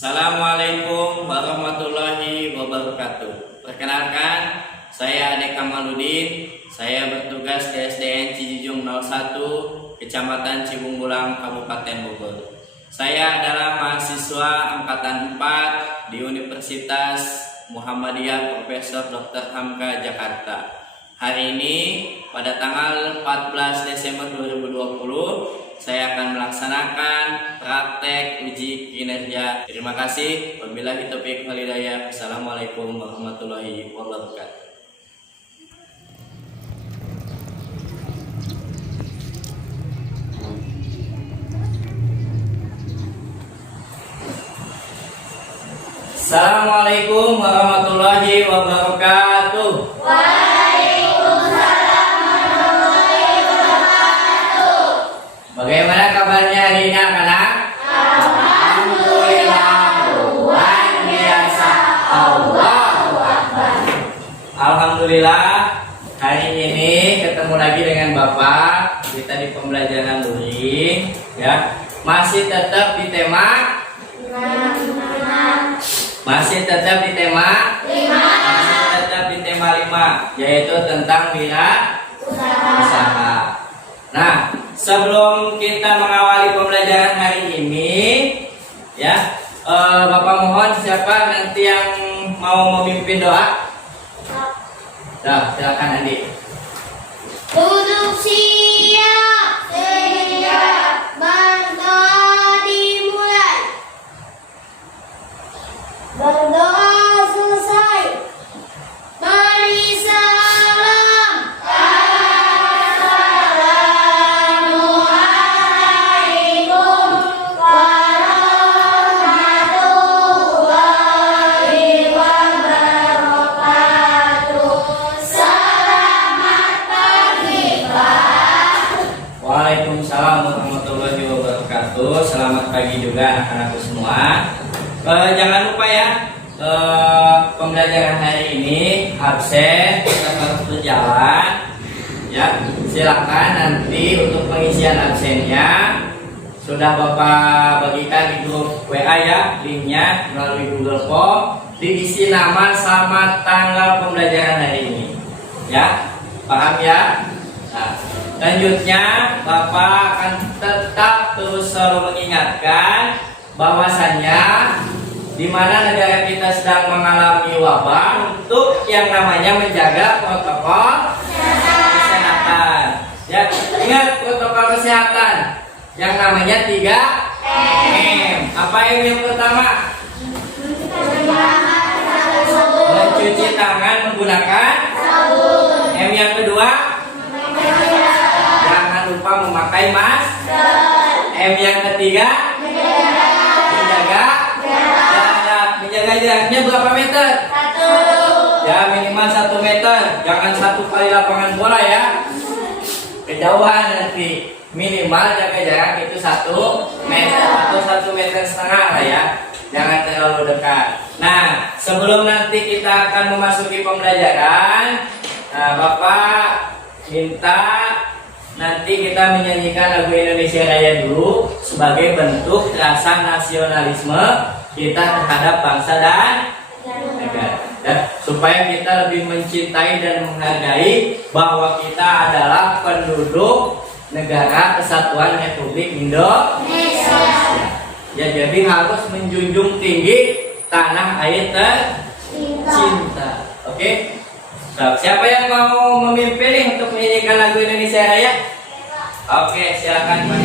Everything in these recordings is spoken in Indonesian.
Assalamualaikum warahmatullahi wabarakatuh. Perkenalkan, saya Ade Kamaludin. Saya bertugas di SDN Cijijung 01, Kecamatan Cibungbulang, Kabupaten Bogor. Saya adalah mahasiswa angkatan 4 di Universitas Muhammadiyah Profesor Dr. Hamka Jakarta. Hari ini pada tanggal 14 Desember 2020 saya akan melaksanakan praktek uji kinerja. Terima kasih. Wabillahi taufiq wal hidayah. Wassalamualaikum warahmatullahi wabarakatuh. Assalamualaikum warahmatullahi wabarakatuh. Bagaimana kabarnya hari ini anak-anak? Alhamdulillah, luar biasa. Allahu Akbar. Alhamdulillah, hari ini ketemu lagi dengan Bapak. Kita di pembelajaran luring, ya. Masih tetap di tema Masih tetap di tema 5, yaitu tentang wirausaha. Nah, sebelum kita mengawali pembelajaran hari ini, ya, Bapak mohon siapa nanti yang mau memimpin doa? Nah, silakan Andi. Duduk siap, berdoa dimulai. Berdoa selesai, beri salam. Assalamualaikum warahmatullahi wabarakatuh. Selamat pagi, Pak. Waalaikumsalam warahmatullahi wabarakatuh. Selamat pagi juga anak-anakku semua. Jangan lupa ya, pembelajaran hari ini absen tetap harus berjalan. Ya, silakan nanti untuk pengisian absennya sudah Bapak bagikan di grup WA ya, linknya melalui Google Form. Diisi nama sama tanggal pembelajaran hari ini. Ya, paham ya? Nah, selanjutnya Bapak akan tetap terus selalu mengingatkan bahwasannya di mana negara kita sedang mengalami wabah, untuk yang namanya menjaga protokol kesehatan. Ya, ingat protokol kesehatan yang namanya 3M. Apa M yang pertama? Mencuci tangan menggunakan sabun. M yang kedua? Jangan lupa memakai masker. M yang ketiga? Menjaga jaraknya berapa meter? 1. Ya, minimal 1 meter. Jangan 1 kali lapangan bola ya. Kejauhan nanti. Minimal jaga jarak itu 1 meter atau 1,5 meter lah ya. Jangan terlalu dekat. Nah, sebelum nanti kita akan memasuki pembelajaran, Bapak minta nanti kita menyanyikan lagu Indonesia Raya dulu sebagai bentuk rasa nasionalisme kita terhadap bangsa dan negara, ya, supaya kita lebih mencintai dan menghargai bahwa kita adalah penduduk negara Kesatuan Republik Indonesia. Ya, jadi harus menjunjung tinggi tanah air tercinta. Oke? Nah, siapa yang mau memimpin untuk menyanyikan lagu Indonesia Raya? Oke, silakan Pak.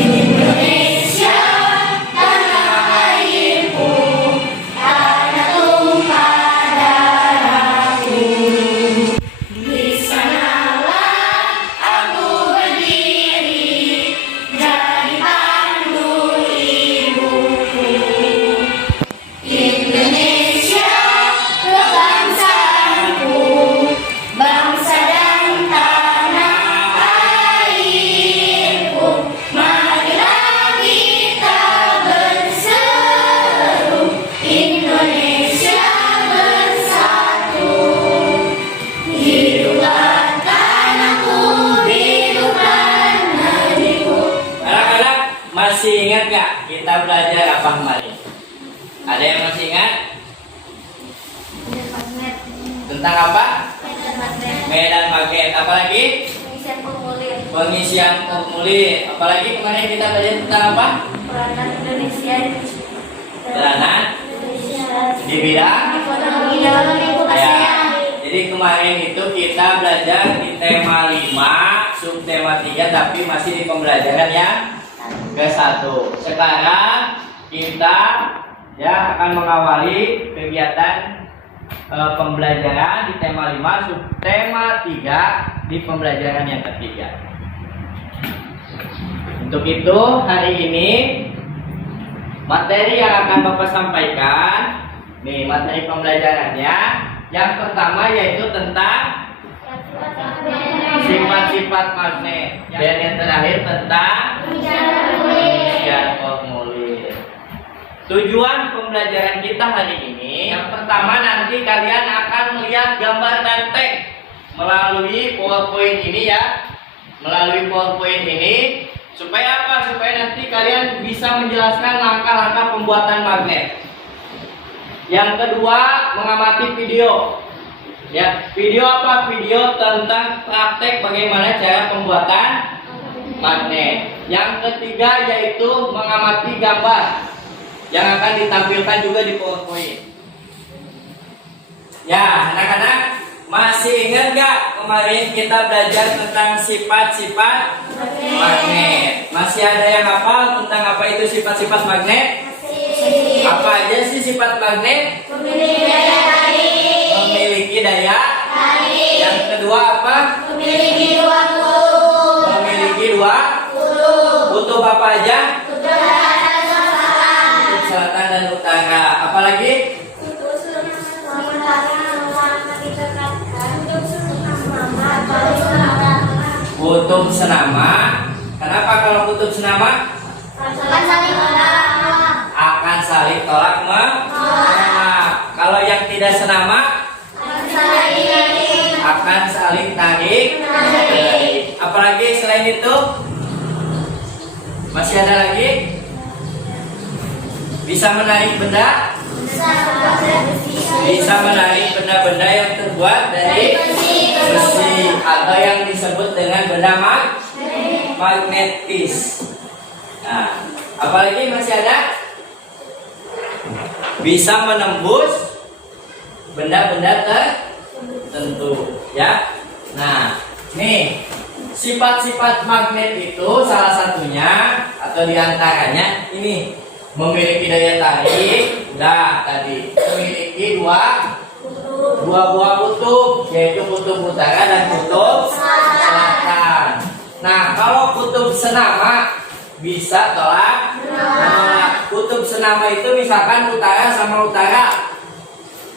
Indonesia, tanah airku, tanah tumpah darahku. Di sanalah aku berdiri, jadi pandu ibuku. Indonesia, kebangsaanku, bangsa dan tanah kita belajar apa kemarin? Ada yang masih ingat? Magnet. Tentang apa? Magnet. Medan magnet. Apalagi? Pengisian formulir. Pengisian formulir. Apalagi kemarin kita belajar tentang apa? Peranan Indonesia. Peranan Indonesia. di bidang. Ekonomi dalam lingkungan Ya. saya. Jadi kemarin itu kita belajar di tema 5, subtema 3, tapi masih di pembelajaran yang ke-1. Sekarang kita ya akan mengawali kegiatan pembelajaran di tema 5, subtema 3 di pembelajaran yang ketiga. Untuk itu hari ini materi yang akan Bapak sampaikan, nih materi pembelajarannya. Yang pertama yaitu tentang sifat-sifat magnet. Dan yang terakhir tentang pengisian formulir. Tujuan pembelajaran kita hari ini, yang pertama nanti kalian akan melihat gambar dan teks melalui PowerPoint ini ya. Melalui PowerPoint ini supaya apa? Supaya nanti kalian bisa menjelaskan langkah-langkah pembuatan magnet. Yang kedua, mengamati video. Ya, video apa? Video tentang praktek bagaimana cara pembuatan magnet. Yang ketiga yaitu mengamati gambar yang akan ditampilkan juga di PowerPoint. Ya, anak-anak masih ingat gak kemarin kita belajar tentang sifat-sifat magnet? Masih ada yang hafal tentang apa itu sifat-sifat magnet? Apa aja sih sifat magnet? Memiliki daya tarik. Memiliki daya Tarik. Yang kedua apa? Memiliki dua kutub. Memiliki dua Kutub. kutub apa aja? Kutub selatan dan selatan. Kutub selatan dan utara. Apalagi? Kutub Kutub senama. Kenapa kalau kutub senama? akan saling menolak. Akan saling tolak menolak. Kalau yang tidak senama Akan saling tarik. akan saling tarik. Apalagi selain itu? Masih ada lagi? Bisa menarik benda? Bisa menarik benda-benda yang terbuat dari besi atau yang disebut dengan benda magnetis. Nah, apalagi masih ada? Bisa menembus benda-benda tertentu, ya. Nah, nih sifat-sifat magnet itu salah satunya atau diantaranya ini memiliki daya tarik. Nah, tadi memiliki dua buah kutub, yaitu kutub utara dan kutub selatan. Nah, kalau kutub senama bisa tolak menolak. Kutub senama itu misalkan utara sama utara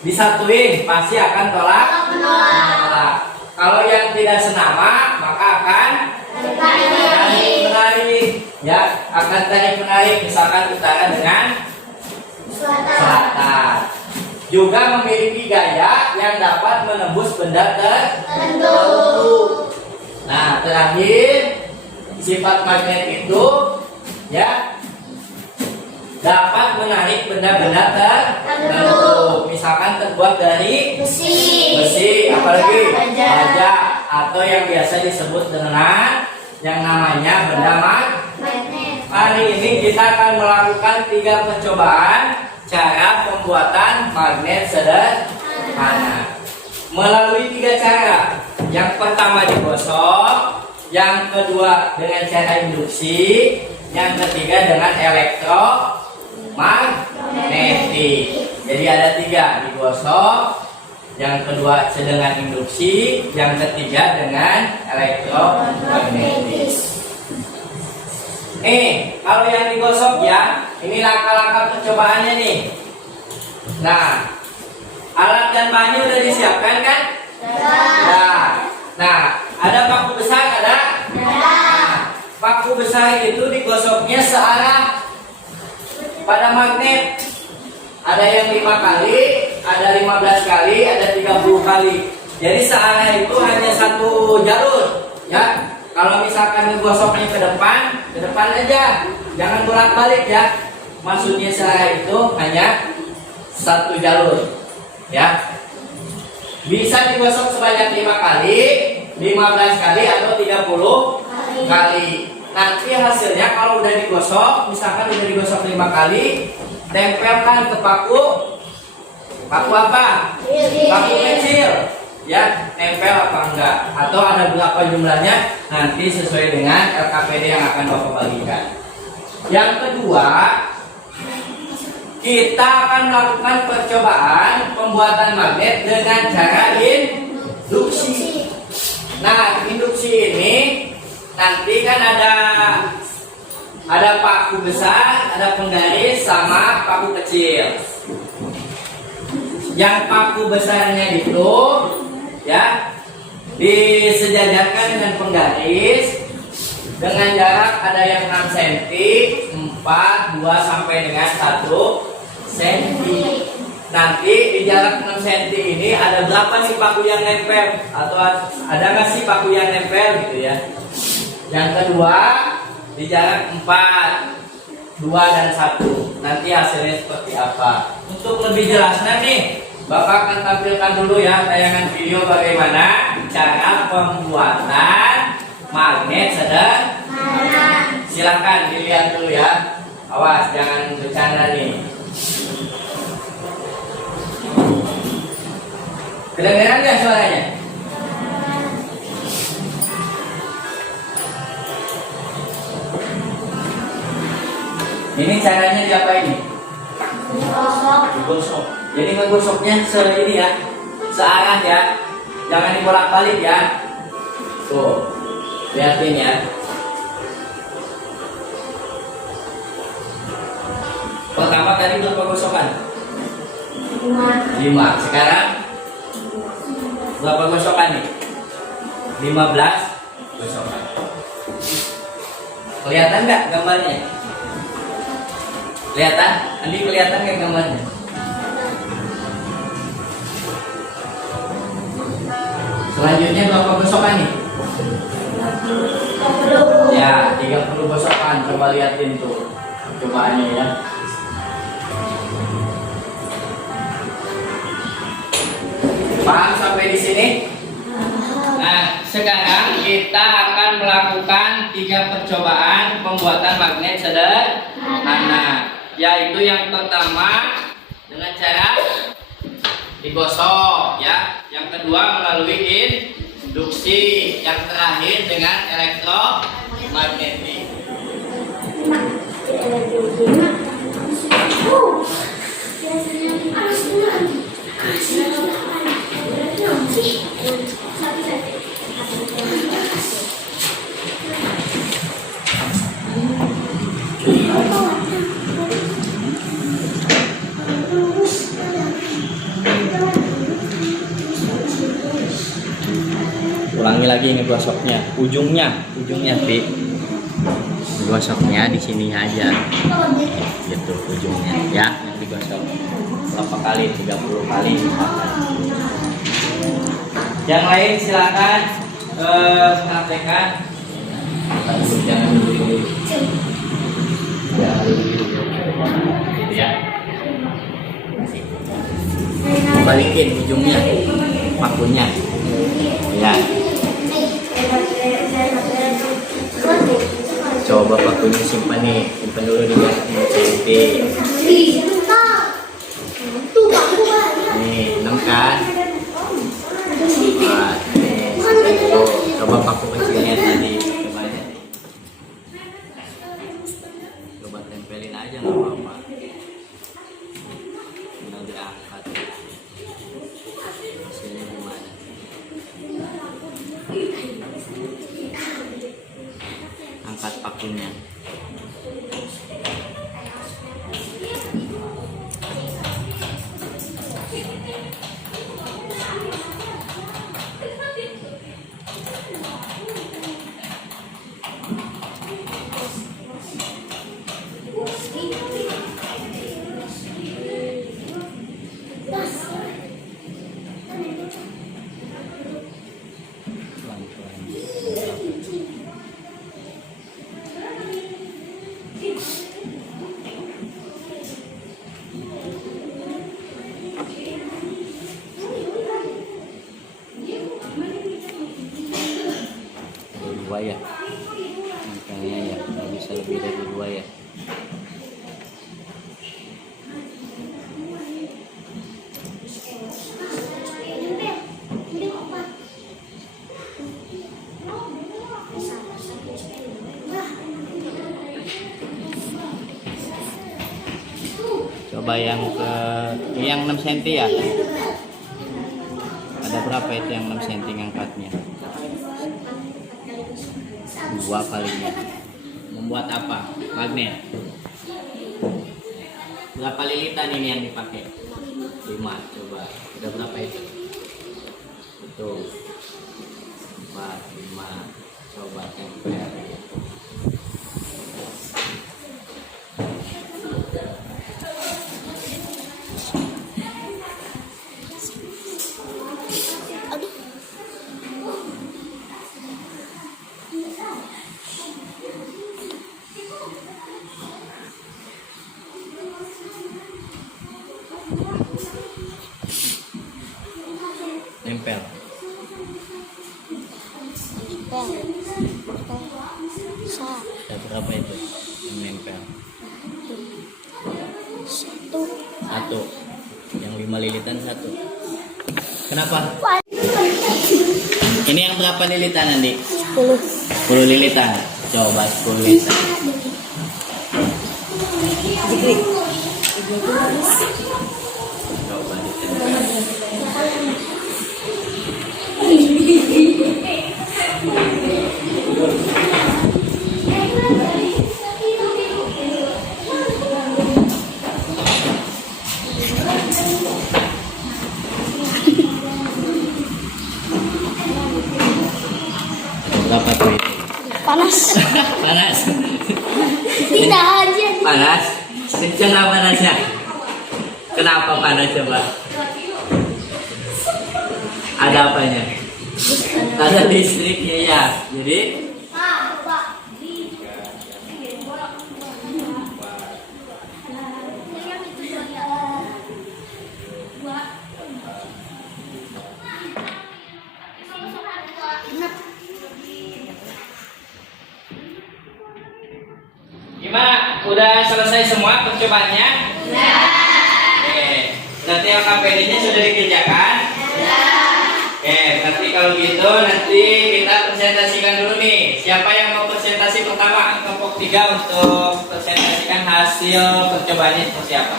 disatuin, pasti akan tolak menolak. Kalau yang tidak senama maka akan tarik menarik, ya, akan tarik menarik, misalkan utara dengan selatan. Juga memiliki gaya yang dapat menembus benda tertentu. Nah, terakhir sifat magnet itu ya dapat menarik benda-benda tertentu. Misalkan terbuat dari besi, apalagi baja, atau yang biasa disebut dengan yang namanya benda magnet. Hari ini kita akan melakukan 3 percobaan cara pembuatan magnet sederhana melalui 3 cara. Yang pertama digosok, yang kedua dengan cara induksi, yang ketiga dengan elektromagnetik. Jadi ada 3, digosok, yang kedua dengan induksi, yang ketiga dengan elektromagnetik. Kalau yang digosok ya, ini langkah-langkah percobaannya nih. Nah, alat dan bahannya udah disiapkan kan? Nah, ada paku besar, ada? Nah, paku besar itu digosoknya searah pada magnet. Ada yang 5 kali, ada 15 kali, ada 30 kali. Jadi searah itu hanya satu jalur, ya. Kalau misalkan ngegosoknya ke depan aja, jangan bolak-balik ya. maksudnya searah itu hanya satu jalur, ya. Bisa digosok sebanyak 5 kali, 15 kali atau 30 kali. Nanti hasilnya kalau udah digosok, misalkan udah digosok 5 kali, tempelkan ke paku apa? Paku kecil, ya, tempel apa enggak? Atau ada berapa jumlahnya? Nanti sesuai dengan LKPD yang akan Bapak bagikan. Yang kedua, kita akan melakukan percobaan pembuatan magnet dengan cara induksi. Nah, induksi ini nanti kan ada paku besar, ada penggaris sama paku kecil. Yang paku besarnya itu, ya, disejajarkan dengan penggaris dengan jarak ada yang 6 cm, 4, 2 sampai dengan 1 cm. Nanti di jarak 6 cm ini ada berapa nih paku yang nempel? Atau ada nggak sih paku yang nempel gitu ya? Yang kedua, di jarak 4, 2 dan 1. Nanti hasilnya seperti apa? Untuk lebih jelasnya nih, Bapak akan tampilkan dulu ya tayangan video bagaimana cara pembuatan magnet sederhana. Silahkan dilihat dulu ya. Awas jangan bercanda nih. Kedengeran nggak suaranya? Ini caranya diapain ini? Digosok. Jadi ngegosoknya ini ya, searah ya, jangan dibolak-balik ya. Tuh, lihatin ya. Pertama tadi berapa gosokan? 5. Sekarang berapa gosokan nih? 15 gosokan. Kelihatan nggak gambarnya? Kelihatan? Andi kelihatan nggak gambarnya? Selanjutnya berapa gosokan nih? Ya, 30 gosokan. Coba liatin tuh percobaannya ya. Paham sampai di sini? Nah, sekarang kita akan melakukan 3 percobaan pembuatan magnet sederhana. Yaitu yang pertama dengan cara digosok ya, yang kedua melalui induksi, yang terakhir dengan elektromagnetik. Ulangi lagi ini gosoknya, ujungnya Pi. Gosoknya di sini aja. Gitu ujungnya ya, yang digosok. Berapa kali? 30 kali misalkan. Yang lain silakan praktekkan. Jangan dulu. Ya. Balikin ujungnya, pakunya. Ya. Coba pakunya simpan nih, simpan dulu di CT. Nih, 6 kan? Nah, coba paku kecilnya tadi, coba tempelin aja nggak apa-apa. Tinggal diangkat. Hasilnya gimana? Angkat pakunya. 2 ya. Makanya ya nggak bisa lebih dari 2 ya. Coba yang 6 cm ya. Ada berapa itu yang 6 cm ngangkatnya? 2 palingnya. Membuat apa? Magnet. Berapa lilitan ini yang dipakai? 5. Coba. Udah berapa itu? Itu 4, 5. Coba tempel. Nempel. Ada berapa itu yang nempel? 1. Yang 5 lilitan 1. Kenapa? Ini yang berapa lilitan nanti? 10 lilitan. Coba 10 lilitan. Coba ditempel. Berapa tuh itu? Panas. Panas. Tidak aja. Panas. Kencang nggak panasnya? Kenapa panas coba? Ada apanya? Ada listriknya ya. Jadi gimana? Udah selesai semua percobaannya? Ya. Oke. Berarti LKPD-nya sudah dikerjakan? Ya. Oke, berarti kalau gitu nanti kita presentasikan dulu nih. Siapa yang mau presentasi pertama? Kelompok 3 untuk presentasikan hasil percobaannya seperti apa?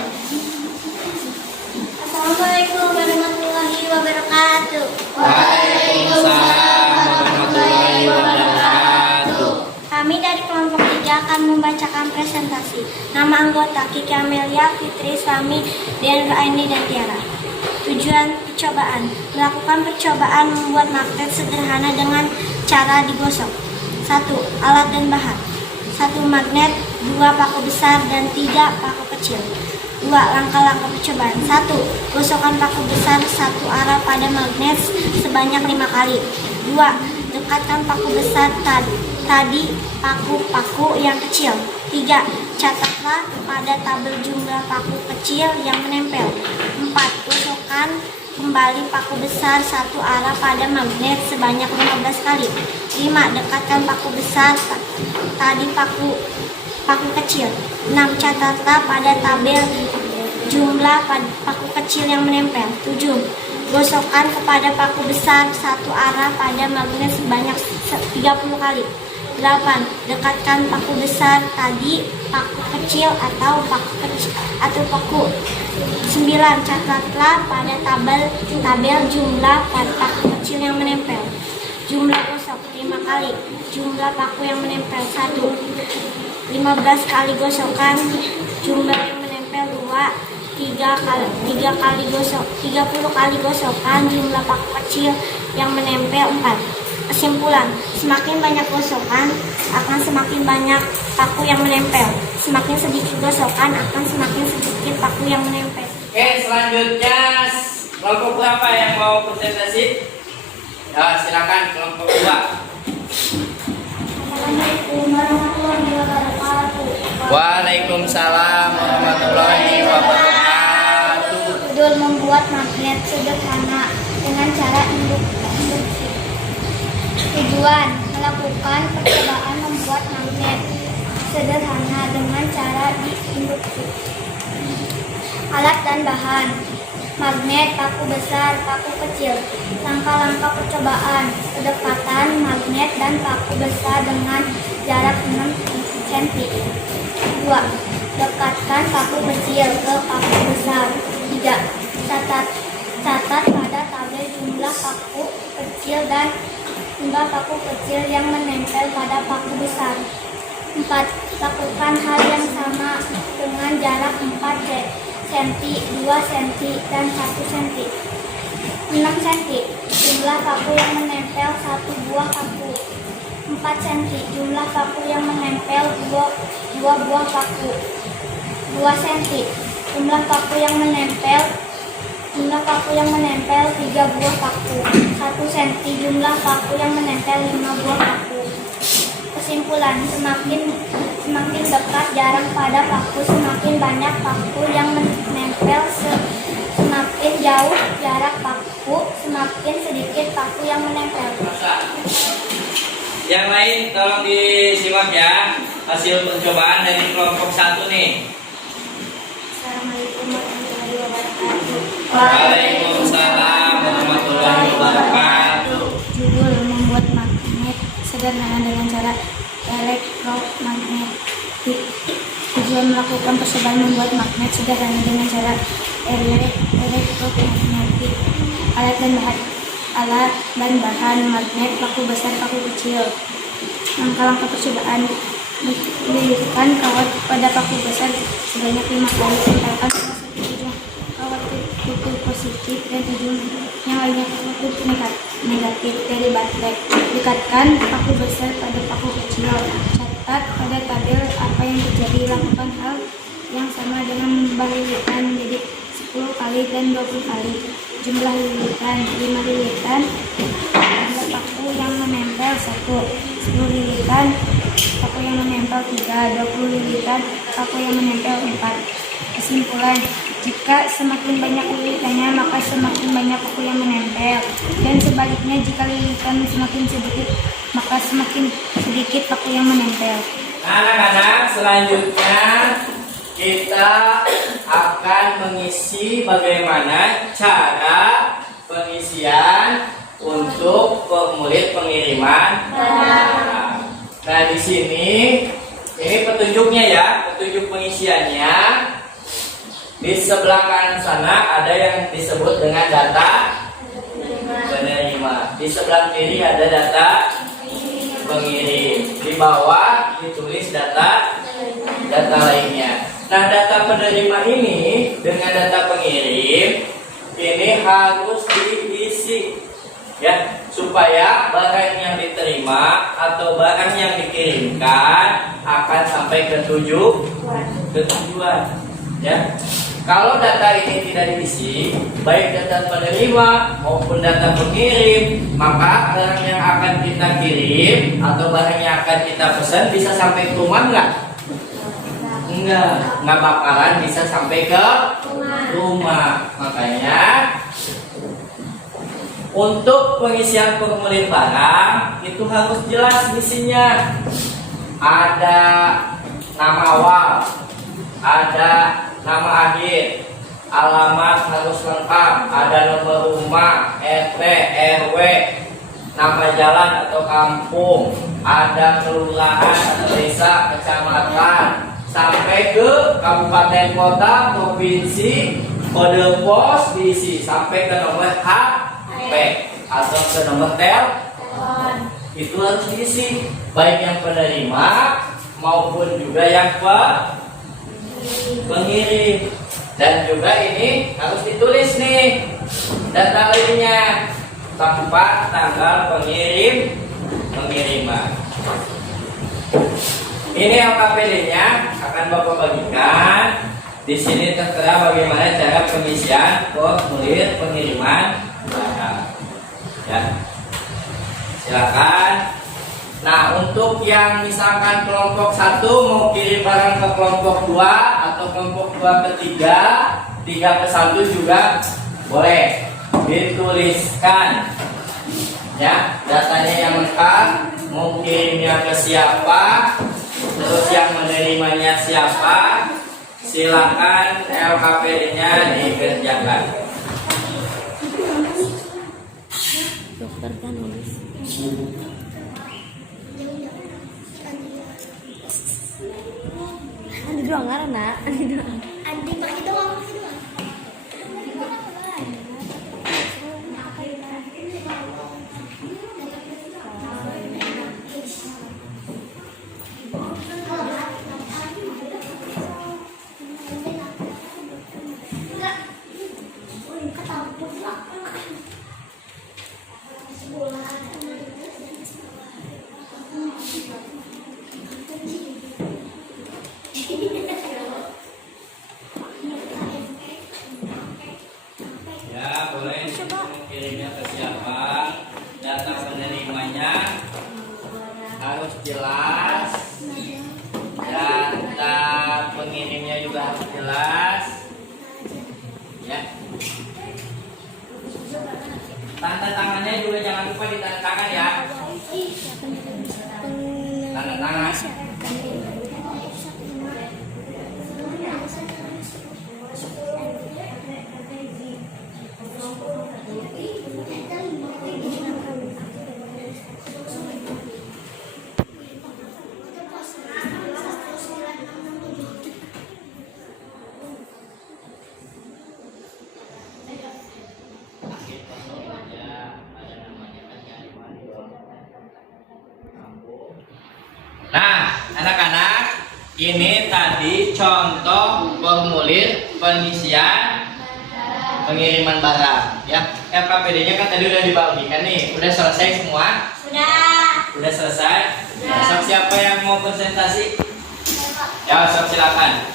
Assalamualaikum warahmatullahi wabarakatuh. Waalaikumsalam warahmatullahi wabarakatuh. Kami dari kelompok 3 akan membacakan presentasi. Nama anggota Kiki Amelia, Fitri, Suami, Dian Aini, dan Tiara. Tujuan percobaan: melakukan percobaan membuat magnet sederhana dengan cara digosok. 1. Alat dan bahan: 1 magnet, 2 paku besar, dan 3 paku kecil. 2. Langkah-langkah percobaan: 1. Gosokkan paku besar satu arah pada magnet sebanyak 5 kali. 2. Dekatkan paku besar tadi paku-paku yang kecil. 3. Catatlah pada tabel jumlah paku kecil yang menempel. 4. Gosokkan kembali paku besar satu arah pada magnet sebanyak 15 kali. 5. Dekatkan paku besar tadi paku kecil. 6. Catatlah pada tabel jumlah paku kecil yang menempel. 7. Gosokkan kepada paku besar satu arah pada magnet sebanyak 30 kali. 8. Dekatkan paku besar tadi paku kecil atau paku. 9. Catatlah pada tabel jumlah paku kecil yang menempel. Jumlah gosok 5 kali. Jumlah paku yang menempel 1. 15 kali gosokan. Jumlah yang menempel 2. 30 kali gosokan. Jumlah paku kecil yang menempel 4. Kesimpulan: semakin banyak gosokan akan semakin banyak paku yang menempel. Semakin sedikit gosokan akan semakin sedikit paku yang menempel. Oke, selanjutnya kelompok berapa yang mau presentasi? Ya, silakan kelompok 2. Assalamualaikum warahmatullahi wabarakatuh. Waalaikumsalam warahmatullahi wabarakatuh. Judul: membuat magnet sederhana dengan cara induksi. Tujuan: Melakukan percobaan membuat magnet sederhana dengan cara diinduksi. Alat dan bahan: magnet, paku besar, paku kecil. Langkah-langkah percobaan: kedekatan magnet dan paku besar dengan jarak 6 cm. 2. Dekatkan paku kecil ke paku besar. 3. Catat pada tabel jumlah paku kecil dan jumlah paku kecil yang menempel pada paku besar. 4. Lakukan hal yang sama dengan jarak 4 cm, 2 cm, dan 1 cm. 6 cm. Jumlah paku yang menempel 1 buah paku. 4 cm. Jumlah paku yang menempel 2 buah paku. 2 cm. Jumlah paku yang menempel 3 buah paku. 1 cm. Jumlah paku yang menempel 5 buah paku. Kesimpulan: semakin dekat jarak pada paku, semakin banyak paku yang menempel. Semakin jauh jarak paku, semakin sedikit paku yang menempel. Yang lain tolong disimak ya, hasil percobaan dari kelompok 1 nih. Assalamualaikum warahmatullahi wabarakatuh. Waalaikumsalam warahmatullahi wabarakatuh. Judul: membuat magnet sederhana dengan cara elektromagnetik. Tujuan: melakukan percobaan membuat magnet sederhana dengan cara elektromagnetik. Alat dan bahan: magnet, paku besar, paku kecil. Langkah-langkah percobaan: lilitkan kawat pada paku besar sebanyak 5 kali. Tempelkan salah satu ujung kawat ke kutub positif dan ujung yang lainnya ke kutub negatif dari baterai. Dekatkan paku besar pada paku kecil. Catat pada tabel apa yang terjadi. Lakukan hal yang sama dengan membah lilitan menjadi 10 kali dan 20 kali. Jumlah lilitan: 5 lilitan pada paku yang menempel 1, 10 lilitan paku yang menempel 3, 20 lilitan paku yang menempel 4. Kesimpulan: jika semakin banyak lilitannya, maka semakin banyak paku yang menempel, dan sebaliknya jika lilitan semakin sedikit, maka semakin sedikit paku yang menempel. Anak-anak, selanjutnya kita akan mengisi bagaimana cara pengisian untuk formulir pengiriman barang. Nah, di sini ini petunjuknya ya, petunjuk pengisiannya. Di sebelah kanan sana ada yang disebut dengan data penerima. Di sebelah kiri ada data pengirim. Di bawah ditulis data lainnya. Nah, data penerima ini dengan data pengirim ini harus diisi ya, supaya barang yang diterima atau barang yang dikirimkan akan sampai ke tujuan ya. Kalau data ini tidak diisi, baik data penerima maupun data pengirim, maka barang yang akan kita kirim atau barang yang akan kita pesan bisa sampai ke rumah nggak bakalan bisa sampai ke rumah. Makanya untuk pengisian formulir barang itu harus jelas isinya. Ada nama awal, ada nama akhir, alamat harus lengkap, ada nomor rumah, RT, RW, nama jalan atau kampung, ada kelurahan atau desa, kecamatan, sampai ke kabupaten, kota, provinsi, kode pos diisi sampai ke nomor HP atau ke nomor telepon. Itu harus diisi, baik yang penerima maupun juga yang pengirim. Dan juga ini harus ditulis nih data lainnya, tempat, tanggal pengiriman. Ini LKPD-nya akan Bapak bagikan. Di sini tertera bagaimana cara pengisian formulir pengiriman barang. Ya, silakan. Nah, untuk yang misalkan kelompok 1 mau kirim barang ke kelompok 2 atau kelompok 2 ke 3, 3 ke 1 juga boleh dituliskan ya, datanya yang lengkap, mau kirimnya ke siapa, terus yang menerimanya siapa, silakan LKPD-nya dikerjakan. Dokter kan nulis. Andi doang karena Andi pakai doang. Ya, boleh kirimnya ke siapa, data penerimanya harus jelas, data pengirimnya juga harus jelas. Ya. Tanda tangannya juga jangan lupa ditanda tangan ya. Tanda tangan. Nah, anak-anak, ini tadi contoh formulir pengisian pengiriman barang. Ya, LKPD-nya kan tadi udah dibagikan nih. Udah selesai semua? Udah selesai? Nah, sok siapa yang mau presentasi? Ya, sok silakan.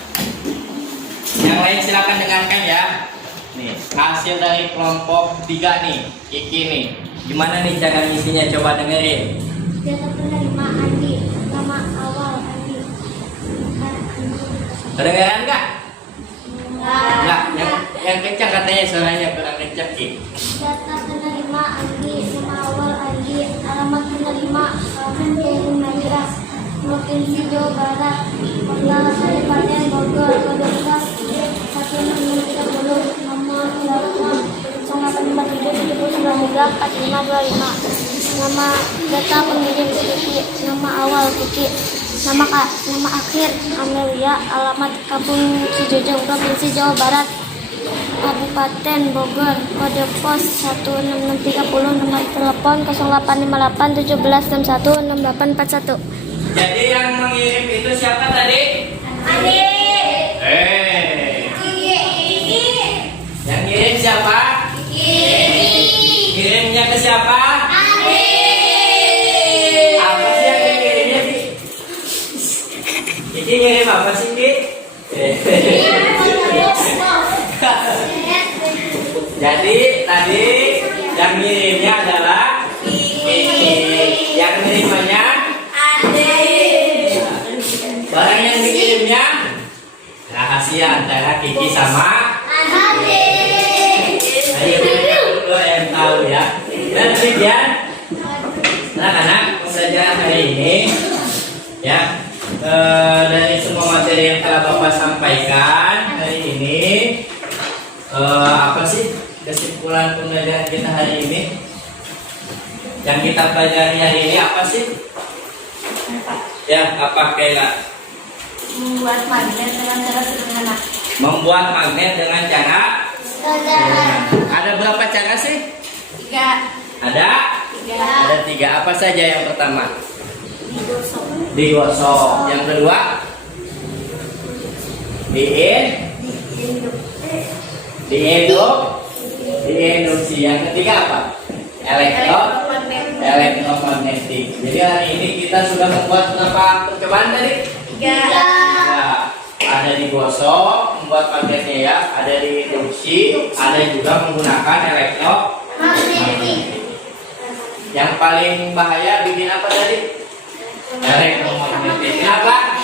Yang lain silakan dengarkan ya. Nih, hasil dari kelompok 3 nih, Kiki nih. Gimana nih cara ngisinya? Coba dengerin. Data penerima Andi, nama awal Andi. Kedengeran nggak? Enggak, yang kencang katanya suaranya kurang kencang Ki. Data penerima Andi, nama awal Andi, alamat penerima Kabupaten Provinsi Jawa Barat, Kota Kabupaten Bogor, kode pos 1630, nomor telepon 0843 Nama data pengirim Kiki, nama awal Kiki, nama akhir Amelia, alamat Kampung Cijojong, Provinsi Jawa Barat, Kabupaten Bogor, kode pos 1630, nomor telepon 0858 1761 6841. Jadi yang mengirim itu siapa tadi? Andi. Yang kirim siapa? Kirimnya ke siapa? Apa sih yang dikirimnya Ki? Kiki ngirim apa sih Ki? Jadi tadi yang ngirimnya adalah Kiki, yang menerimanya barang yang dikirimnya rahasia antara Kiki sama Ayo yang tahu ya. Dan demikian anak-anak pembelajaran hari ini ya, dari semua materi yang telah Bapak sampaikan hari ini, apa sih kesimpulan pembelajaran kita hari ini? Yang kita pelajari hari ini apa sih? Ya, apa kayak Membuat magnet dengan cara sederhana. membuat magnet dengan cara ada berapa cara sih? 3. Ada 3. Apa saja yang pertama? Digosok. Digosok. Yang kedua? Diinduksi. Yang ketiga apa? Elektromagnetik. Jadi hari ini kita sudah membuat berapa percobaan tadi? 3. Ada digosok, membuat magnetnya ya. Ada diinduksi, ada juga menggunakan elektromagnetik. Yang paling bahaya bikin apa tadi? Elektromagnetik. Kenapa?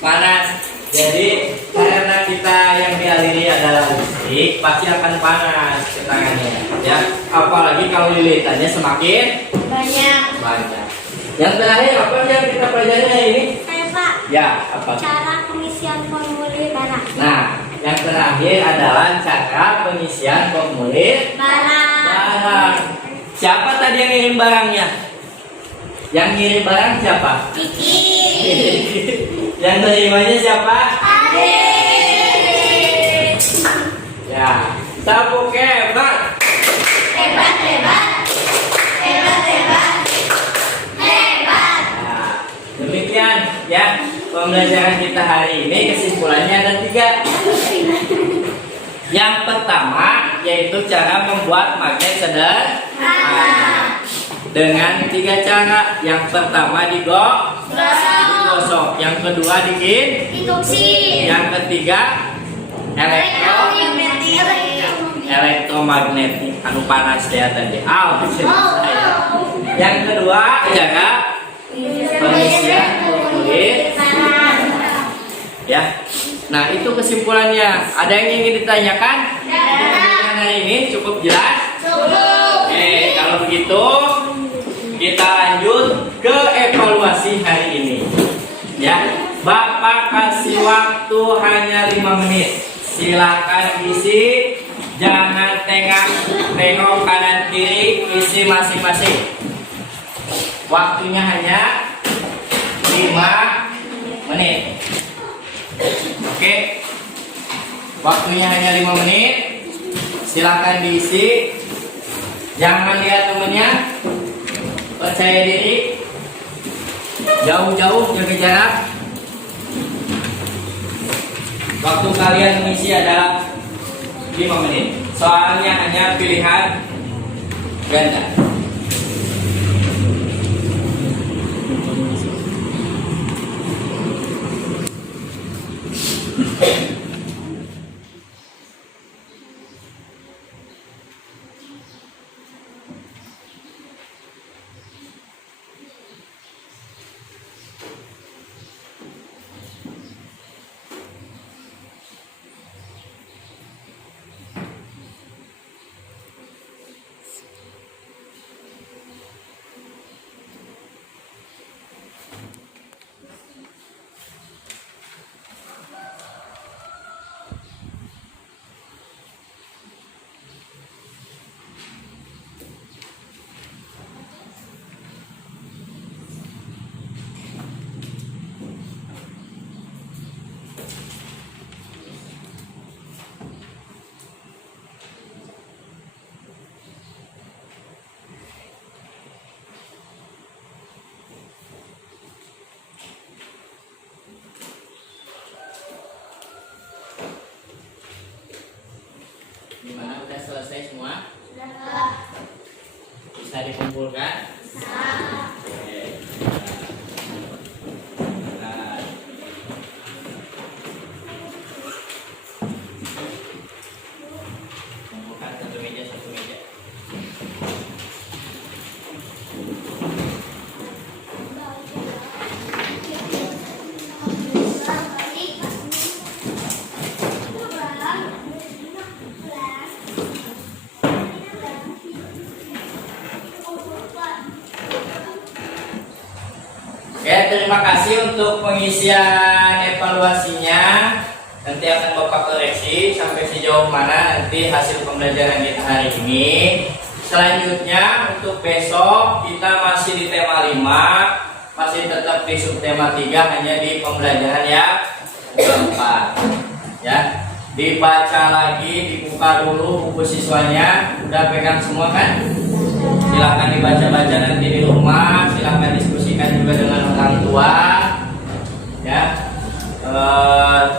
Panas. Jadi karena kita yang dialiri adalah listrik, pasti akan panas ke tangannya. Ya, apalagi kalau lilitannya semakin banyak. Yang terakhir apa yang kita pelajari hari ini? Saya Pak. Ya, apa? Cara pengisian formulir barang. Nah, yang terakhir adalah cara pengisian formulir barang. Siapa tadi yang ngirim barangnya? Yang ngirim barang siapa? Kiki. Yang nerimanya siapa? Adik. Ya, tepuk hebat. Hebat, hebat. Hebat, hebat. Hebat. Nah, demikian ya pembelajaran kita hari ini. Kesimpulannya ada 3. Yang pertama yaitu cara membuat magnet sederhana dengan 3 cara. Yang pertama digosok, yang kedua Induksi. yang ketiga elektromagnetik. Anu panas ya tadi. Yang kedua cara pengisian formulir. Ya. Nah, itu kesimpulannya. Ada yang ingin ditanyakan? Pembelajaran hari ini cukup jelas? Cukup. Oke, kalau begitu kita lanjut ke evaluasi hari ini. Ya, Bapak kasih waktu hanya 5 menit. Silakan isi, jangan tengok kanan kiri, isi masing-masing. Waktunya hanya 5 menit. Oke, waktunya hanya 5 menit. Silakan diisi. Jangan lihat temennya. Percaya diri. Jauh-jauh, jaga jarak. Waktu kalian mengisi adalah 5 menit. Soalnya hanya pilihan ganda. Gimana, udah selesai semua? Bisa dikumpulkan? Oke. Nah. Kumpulkan satu meja. Oke, terima kasih untuk pengisian evaluasinya. Nanti akan Bapak koreksi sampai sejauh mana nanti hasil pembelajaran kita hari ini. Selanjutnya untuk besok kita masih di tema 5, masih tetap di subtema 3, hanya di pembelajaran yang keempat. Ya, dibaca lagi, dibuka dulu buku siswanya. Udah pegang semua kan? Silakan dibaca-baca nanti di rumah, silakan diskusikan juga dengan orang tua. Ya,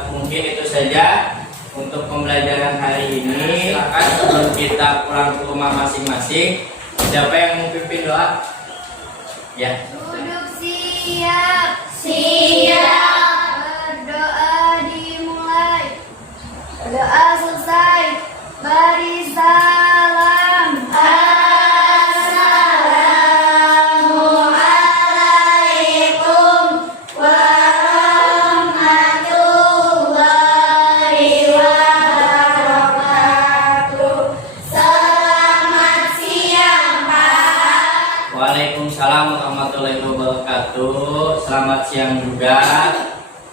mungkin itu saja untuk pembelajaran hari ini. Silakan sebelum kita pulang ke rumah masing-masing, siapa yang mau pimpin doa? Ya. Duduk siap. Siap. Berdoa dimulai. Doa selesai. Beri salam. Assalamualaikum warahmatullahi wabarakatuh. Selamat siang, Pak. Waalaikumsalam warahmatullahi wabarakatuh. Selamat siang juga.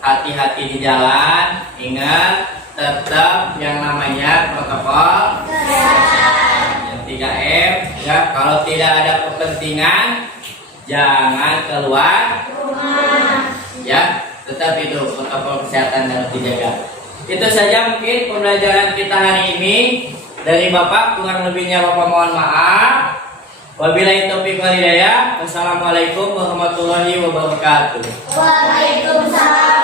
Hati-hati di jalan. Ingat, tetap yang namanya protokol. Yang 3M. Ya, kalau tidak ada kepentingan, jangan keluar rumah. Ya, tetap itu protokol kesehatan harus dijaga. Itu saja mungkin pembelajaran kita hari ini. Dari Bapak, kurang lebihnya Bapak mohon maaf. Wabillahi taufiq wal hidayah. Wassalamualaikum warahmatullahi wabarakatuh. Waalaikumsalam.